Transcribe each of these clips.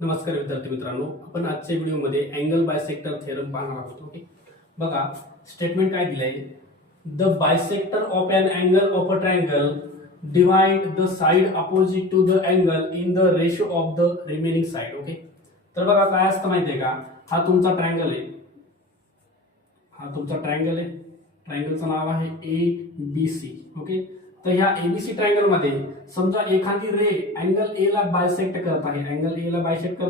नमस्कार विद्यार्थी मित्रांनो, आपण आजच्या व्हिडिओमध्ये अँगल बायसेक्टर थेरम पाहणार आहोत. ओके, बघा स्टेटमेंट काय दिलंय. The bisector of an angle of a triangle divide the side opposite to the angle in the ratio of the remaining side. Okay, तर बघा काय असतं माहितीये का, हा तुमचा ट्रायंगल आहे, ट्रायंगलचं नाव आहे ABC. ओके, तर ह्या एबीसी ट्रायंगल मध्ये समजा एखादी रे अँगल ए ला बायसेक्ट करत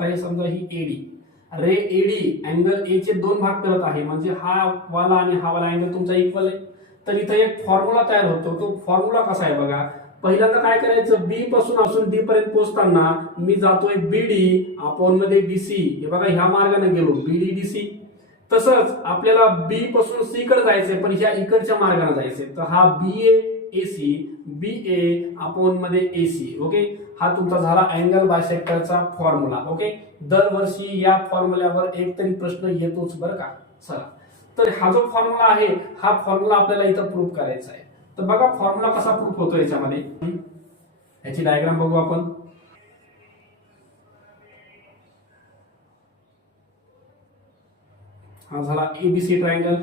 आहे, समजा ही AD ray, AD angle A चे दोन भाग करत आहे, म्हणजे हा वाला आणि हा वाला अँगल तुमचा इक्वल आहे. तर इथे एक फॉर्म्युला तयार होतो. तो फॉर्म्युला कसा आहे बघा. पहिल्यांदा काय करायचं, बी पासून डी पर्यंत पोहोचताना मी जातोय बीडी अपॉन मध्ये डीसी. हे बघा ह्या मार्गाने गेलो बीडी डीसी. तसंच आपल्याला बी पासून सी कडे जायचंय, पण ह्या इकडच्या मार्गाने जायचंय. तर हा बी ए अपॉन मध्ये एसी. ओके, हा तुमचा झाला अँगल बायसेक्टरचा फॉर्म्युला. ओके, दरवर्षी या फॉर्म्युल्यावर एक तरी प्रश्न येतोच बरं का. चला, तर हा जो फॉर्म्युला आहे, हा फॉर्म्युला आपल्याला इथं प्रूव्ह करायचा आहे. तर बघा फॉर्म्युला कसा प्रूव्ह होतो याच्यामध्ये, याची डायग्राम बघू आपण. हा झाला एबीसी ट्रायंगल,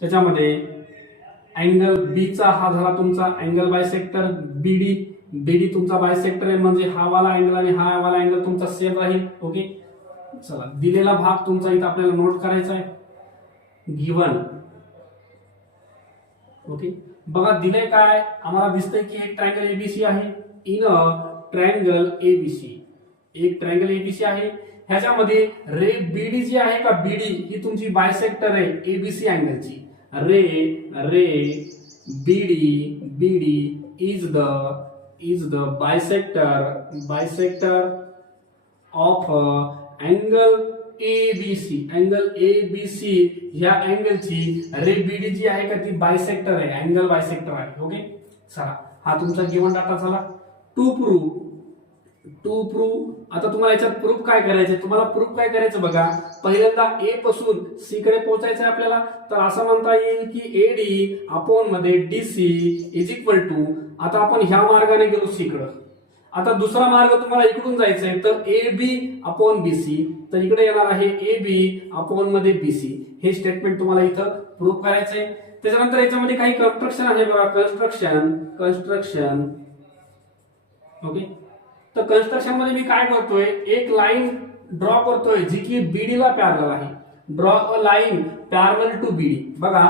त्याच्यामध्ये अँगल बी चा हा झाला तुमचा अँगल बायसेक्टर बीडी तुमचा बायसेक्टर आहे, म्हणजे हा वाला अँगल आणि हा वाला अँगल तुमचा सेम राहील. ओके, चला दिलेला भाग तुमचा इथं आपल्याला नोट करायचा आहे. गिवन. ओके, बघा दिले काय, आम्हाला दिसतंय की एक ट्रायंगल एबीसी आहे. इन अ ट्रायंगल एबीसी, एक ट्रायंगल एबीसी आहे. ह्याच्यामध्ये रे बीडी जी आहे का, बीडी ही तुमची बायसेक्टर आहे एबीसी अँगलची. रे बीडी is the bisector of angle ABC. ह्या अँगलची रे बीडी जी आहे का, ती बायसेक्टर आहे, अँगल बायसेक्टर आहे. ओके, चला हा तुमचा गिवन डाटा झाला. टू प्रूव्ह आता तुम्हाला याच्यात प्रूफ काय करायचं बघा. पहिल्यांदा ए पासून सी कडे पोहोचायचं आहे आपल्याला. तर असं म्हणता येईल की एडी अपॉन मध्ये डीसी इज इक्वल टू, आता आपण ह्या मार्गाने गेलो सी कडे. आता दुसरा मार्ग तुम्हाला इकडून जायचा आहे, तर ए बी अपॉन बीसी, तर इकडे येणार आहे ए बी अपॉन मध्ये बीसी. हे स्टेटमेंट तुम्हाला इथं प्रूव्ह करायचंय. त्याच्यानंतर याच्यामध्ये काही कन्स्ट्रक्शन आहे बघा, कन्स्ट्रक्शन. ओके, तर कन्स्ट्रक्शन मध्ये मी काय करतोय, एक लाईन ड्रॉ करतोय जी की बीडी ला पॅरलल आहे. Draw a line parallel to BD. बघा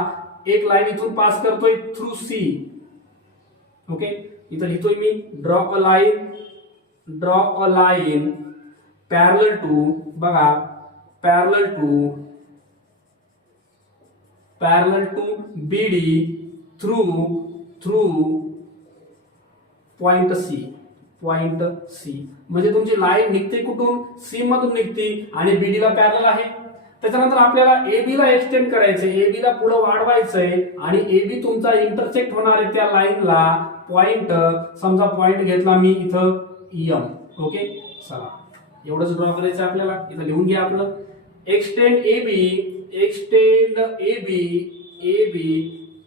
एक लाईन इथून पास करतोय थ्रू सी. ओके, इथं लिहितोय मी draw a line parallel to, बघा parallel to BD through point C. म्हणजे तुमची लाईन निघते कुठून, सी मधून निघते आणि बीडी ला पॅरलल आहे. त्याच्यानंतर आपल्याला एबी ला एक्सटेंड करायचंय, एबी ला पुढे वाढवायचंय आणि एबी तुमचा इंटरसेक्ट होणार आहे त्या लाईनला पॉइंट. समजा पॉइंट घेतला मी इथं एम. ओके, चला एवढंच ड्रॉ करायचं आपल्याला. इथं लिहून घ्या आपलं. एक्सटेंड एबी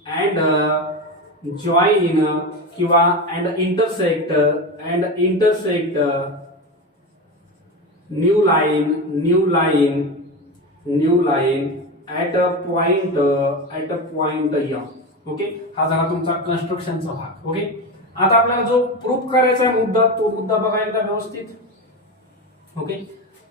अँड जॉईन किंवा and intersect new line at a point M. Okay, हा झाला तुमचा कन्स्ट्रक्शनचा भाग. ओके, आता आपल्याला जो प्रूफ करायचा आहे मुद्दा, तो मुद्दा बघा एकदा व्यवस्थित. ओके,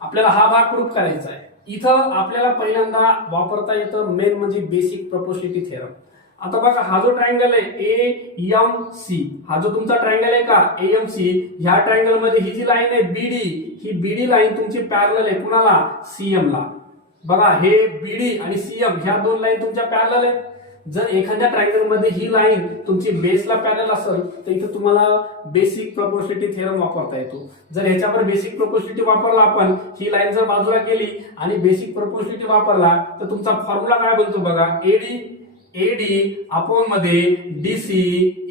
आपल्याला हा भाग प्रूफ करायचा आहे. इथं आपल्याला पहिल्यांदा वापरता येतं मेन म्हणजे बेसिक प्रोपोर्शनॅलिटी थेरम. आता बघा हा जो ट्रायंगल आहे एएमसी, हा जो तुमचा ट्रायंगल आहे का एएमसी, ह्या ट्रायंगल मध्ये ही जी लाईन आहे बीडी, ही बीडी लाईन तुमची पॅरलल आहे कुणाला, सीएम ला. बघा हे बीडी आणि सीएम ह्या दोन लाईन तुमच्या पॅरलल आहेत. जर एखाद्या ट्रायंगल मध्ये ही लाईन तुमची बेसला पॅरलल असेल तर इथे तुम्हाला बेसिक प्रोपोर्शनॅलिटी थेरम वापरता येतो. जर ह्याच्यावर बेसिक प्रोपोर्शनॅलिटी वापरला आपण, ही लाईन जर बाजूला गेली आणि बेसिक प्रोपोर्शनॅलिटी वापरला, तर तुमचा फॉर्म्युला काय बनतो बघा. एडी अपॉन मध्ये डीसी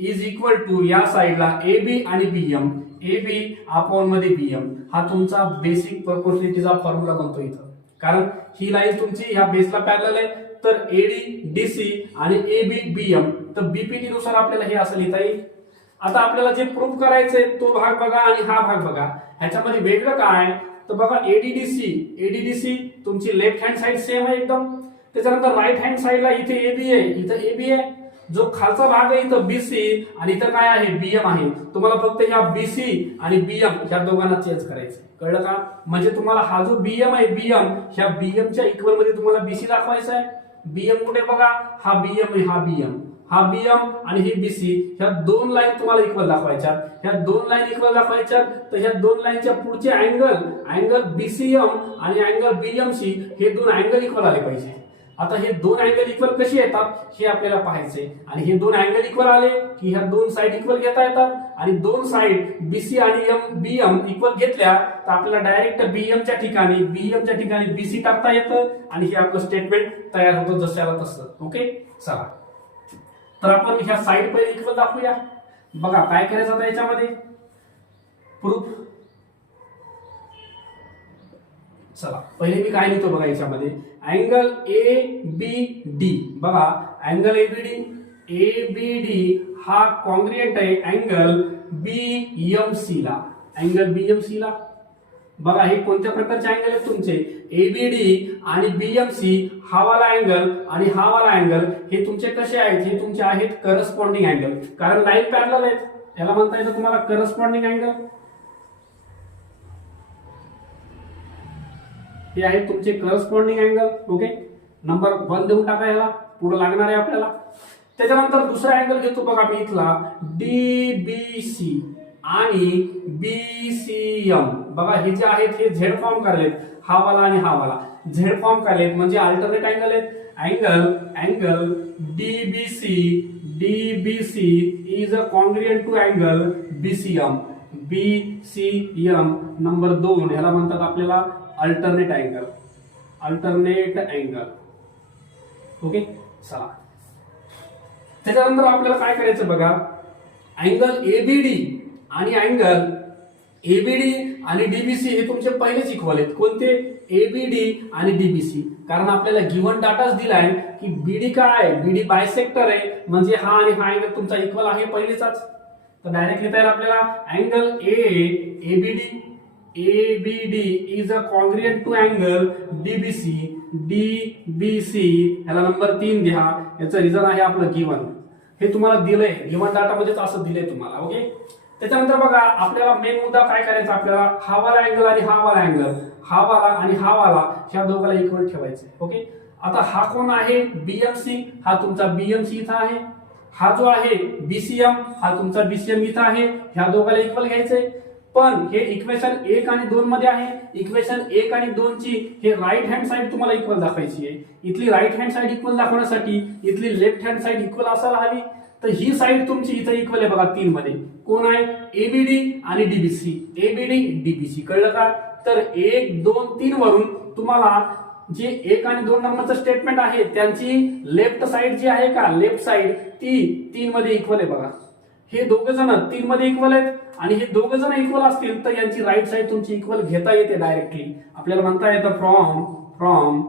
इज इक्वल टू, या साइडला एबी आणि बीएम, एबी अपॉन मध्ये बीएम. हा तुमचा बेसिक प्रोपोर्शनॅलिटीचा फॉर्म्युला बनतो इथं. कारण ही लाईन तुमची ह्या बेसला पॅरलल आहे, तर एडी डीसी आणि एबी बीएम, तर बीपीटी नुसार आपल्याला हे असं लिहिता येईल. आता आपल्याला जे प्रूफ करायचंय तो भाग बघा आणि हा भाग बघा. ह्याच्यामध्ये वेगळं काय, तर बघा एडीडीसी तुमची लेफ्ट हँड साइड सेम आहे एकदम. त्याच्यानंतर राईट हँड साइडला इथे एबी आहे, इथं एबी आहे. जो खालचा भाग आहे इथं बीसी आणि इथं काय आहे बीएम आहे. तुम्हाला फक्त ह्या बीसी आणि बीएम ह्या दोघांना चेंज करायचं, कळलं का? म्हणजे तुम्हाला हा जो बीएम आहे बीएम ह्या बीएमच्या इक्वल मध्ये तुम्हाला बीसी दाखवायचा आहे. बीएम कुठे बघा, हा बीएम आहे, हा बीएम आणि ही बीसी, ह्या दोन लाईन तुम्हाला इक्वल दाखवायच्या. ह्या दोन लाईन इक्वल दाखवायच्या तर ह्या दोन लाईनच्या पुढचे अँगल बीसीएम आणि अँगल बीएमसी हे दोन अँगल इक्वल आले पाहिजे. आता हे दोन अँगल इक्वल कशी येतात हे आपल्याला पाहायचे. आणि हे दोन अँगल इक्वल आले की ह्या दोन साइड इक्वल घेता येतात. आणि दोन साइड बीसी आणि बीएम इक्वल घेतल्या तर आपल्याला डायरेक्ट बीएमच्या ठिकाणी बीसी टाकता येतं आणि हे आपलं स्टेटमेंट तयार होतं जशाला तसं. ओके, चला तर आपण ह्या साइड पहिले इक्वल दाखवूया. बघा काय करायचं आता याच्यामध्ये प्रूफ. चला पहिले मी काय लिहितो बघा याच्यामध्ये, अँगल ए बी डी. बघा अँगल एबीडी हा कॉन्ग्रुएंट आहे अँगल बीएमसी ला. बघा हे कोणत्या प्रकारचे अँगल आहेत तुमचे, एबीडी आणि बीएमसी हा वाला अँगल आणि हा वाला अँगल हे तुमचे कसे आहेत, हे तुमचे आहेत करस्पॉन्डिंग अँगल. कारण लाईन पॅरलल आहेत, याला म्हणता येतं तुम्हाला करस्पॉन्डिंग अँगल. हे आहेत तुमचे करस्पॉन्डिंग अँगल. ओके, नंबर 1 देऊन टाका याला, पुढे लागणार आहे आपल्याला. त्याच्यानंतर दुसरा अँगल घेतो बघा मी इथला डीबीसी आणि बीसीएम. बघा हे जे आहेत हे झेड फॉर्म काढलेत, हा वाला आणि हा वाला झेड फॉर्म काढलेत म्हणजे अल्टरनेट अँगल आहेत. Angle DBC is a congruent to angle BCM number 2 ह्याला म्हणतात आपल्याला अल्टरनेट अँगल. ओके, चला त्याच्यानंतर आपल्याला काय करायचं बघा, अँगल एबीडी आणि डीबीसी हे तुमचे पहिलेच इक्वल आहेत. कोणते, एबीडी आणि डीबीसी. कारण आपल्याला गिव्हन डाटाच दिलाय की बीडी काय आहे, बीडी बायसेक्टर आहे म्हणजे हा आणि हा अँगल तुमचा इक्वल आहे पहिलेचाच. तर डायरेक्ट लिहिता येईल आपल्याला angle ABD is a congruent to angle DBC ह्याला नंबर 3 द्या. याचं रिझन आहे आपलं गिव्हन, हे तुम्हाला दिलंय गिव्हन डाटामध्येच असं दिलंय तुम्हाला. ओके, त्याच्यानंतर बघा आपल्याला मेन मुद्दा काय करायचा, आपल्याला हा वाला अँगल आणि हा वाला अँगल, हा वाला आणि हा वाला ह्या दोघांना इक्वल ठेवायचे. ओके, आता हा कोण आहे बीएमसी, हा तुमचा बीएमसी इथं आहे. हा जो आहे बीसीएम हा तुमचा बीसीएम इथं आहे. ह्या दोघांना इक्वल घ्यायचे. पण हे इक्वेशन 1 आणि 2 मध्ये आहे. इक्वेशन 1 आणि 2 ची हे राईट हँड साइड तुम्हाला इक्वल दाखवायची आहे. इथली राईट हँड साइड इक्वल दाखवण्यासाठी इथली लेफ्ट हँड साइड इक्वल असायला हवी. तर ही साइड तुमची इथं इक्वल आहे बघा 3 मध्ये. कोण आहे, एबीडी आणि डीबीसी. कळलं का? तर 1 2 3 वरून तुम्हाला जे 1 आणि 2 नंबरचं स्टेटमेंट आहे त्यांची लेफ्ट साइड जी आहे का, लेफ्ट साइड ती 3 मध्ये इक्वल आहे बघा. हे दोघ जण 3 मध्ये इक्वल आहेत आणि हे दोघ जण इक्वल असतील तर यांची राईट साइड तुमची इक्वल घेता येते डायरेक्टली. आपल्याला म्हणता येतं फ्रॉम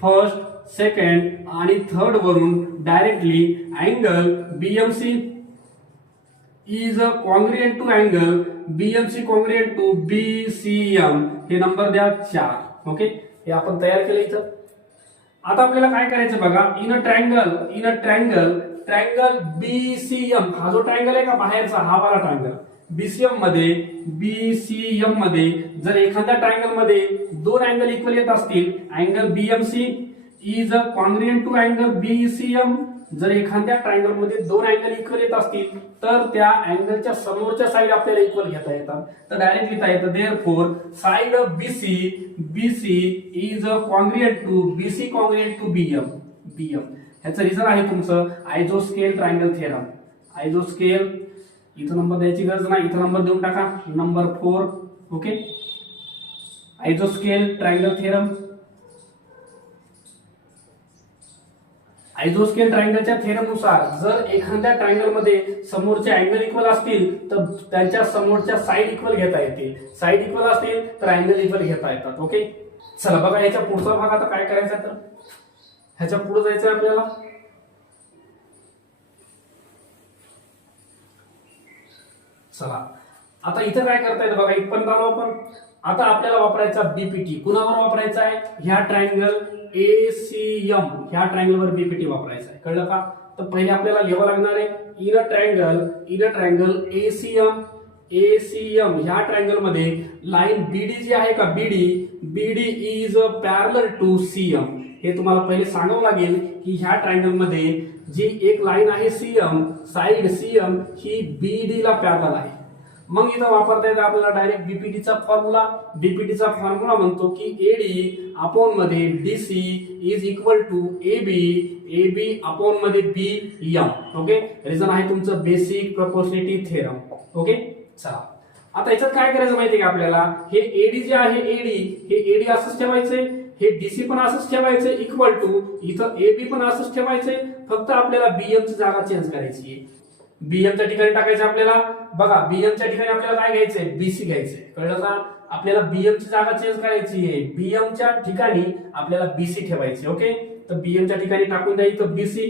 फर्स्ट, सेकंड आणि थर्ड वरून directly angle BMC is a congruent to angle BMC congruent to BCM. हे नंबर द्या 4. ओके, हे आपण तयार केलं इथं. आता आपल्याला काय करायचं बघा, इन अ ट्रायंगल बीसीएम, हा जो ट्रायंगल आहे का बाहेरचा, हा वाला ट्रायंगल बीसीएम मध्ये जर एखाद्या ट्रायंगल मध्ये 2 अँगल इक्वल येत असतील, angle BMC is a congruent to angle BCM. जर एखाद्या ट्रायंगल मध्ये 2 अँगल इक्वल येत असतील तर त्या अँगलच्या समोरच्या साइड आपल्याला इक्वल घेता येतात. तर डायरेक्ट लिहिता येतं therefore side of BC is a congruent to BM. ह्याचं रिझन आहे तुमचं आयझोस्केल ट्रायंगल थेरम. आयझोस्केल इथं नंबर द्यायची गरज नाही, इथं नंबर देऊन टाका नंबर 4. ओके, आयझोस्केल ट्रायंगल थेरम. आयझोस्केल ट्रायंगलच्या थेरमनुसार जर एखाद्या ट्रायंगल मध्ये समोरचे अँगल इक्वल असतील तर त्यांच्या समोरच्या साइड इक्वल घेता येतील. साइड इक्वल असतील तर अँगल इक्वल घेता येतात. ओके, चला बघा याच्या पुढचा भाग आता काय करायचा तर ह्याच्या पुढे जायचं आपल्याला. चला आता इथं काय करता येतं बघा, इथपर्यंत आलो आपण. आता आपल्याला वापरायचा बीपीटी. कुणावर वापरायचा आहे? ह्या ट्रायंगल एसीएम, ह्या ट्रायंगलवर बीपीटी वापरायचा आहे. कळलं का? तर पहिले आपल्याला लिहावं लागणार आहे in a triangle ACM. ACM ह्या ट्रायंगल मध्ये लाईन बीडी जी आहे का, बीडी इज पॅरलल टू सीएम. हे तुम्हाला पहिले सांगावं लागेल की ह्या ट्रायंगल मध्ये जी एक लाईन आहे सीएम, साइड सीएम ही बीडी ला पॅरलल आहे. मग इथं वापरता येतं आपल्याला डायरेक्ट बीपीटीचा फॉर्म्युला. बीपीटीचा फॉर्म्युला म्हणतो की एडी अपॉन मध्ये DC is equal to AB upon मध्ये बीएम. ओके, रिझन आहे तुमचं बेसिक प्रोपोर्शनॅलिटी थेरम. ओके, चला आता याच्यात काय करायचं माहितीये का आपल्याला, हे एडी जे आहे हे एडी असंच ठेवायचंय, हे डीसी पण असंच ठेवायचंय इक्वल टू, इथं एबी पण असंच ठेवायचंय, फक्त आपल्याला बीएम ची जागा चेंज करायची आहे. बीएम च्या ठिकाणी टाकायचं आपल्याला. बघा बीएम च्या ठिकाणी आपल्याला काय घ्यायचंय, बीसी घ्यायचंय. कळलं का? आपल्याला बीएम ची जागा चेंज करायची आहे. बीएम च्या ठिकाणी आपल्याला बीसी ठेवायचे. ओके, तर बीएम च्या ठिकाणी टाकून द्या इथं बीसी,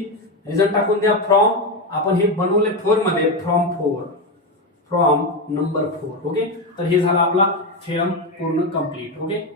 रिझल्ट टाकून द्या फ्रॉम, आपण हे बनवले 4 मध्ये, फ्रॉम नंबर 4. ओके, तर हे झालं आपला थेरम पूर्ण कंप्लीट. ओके.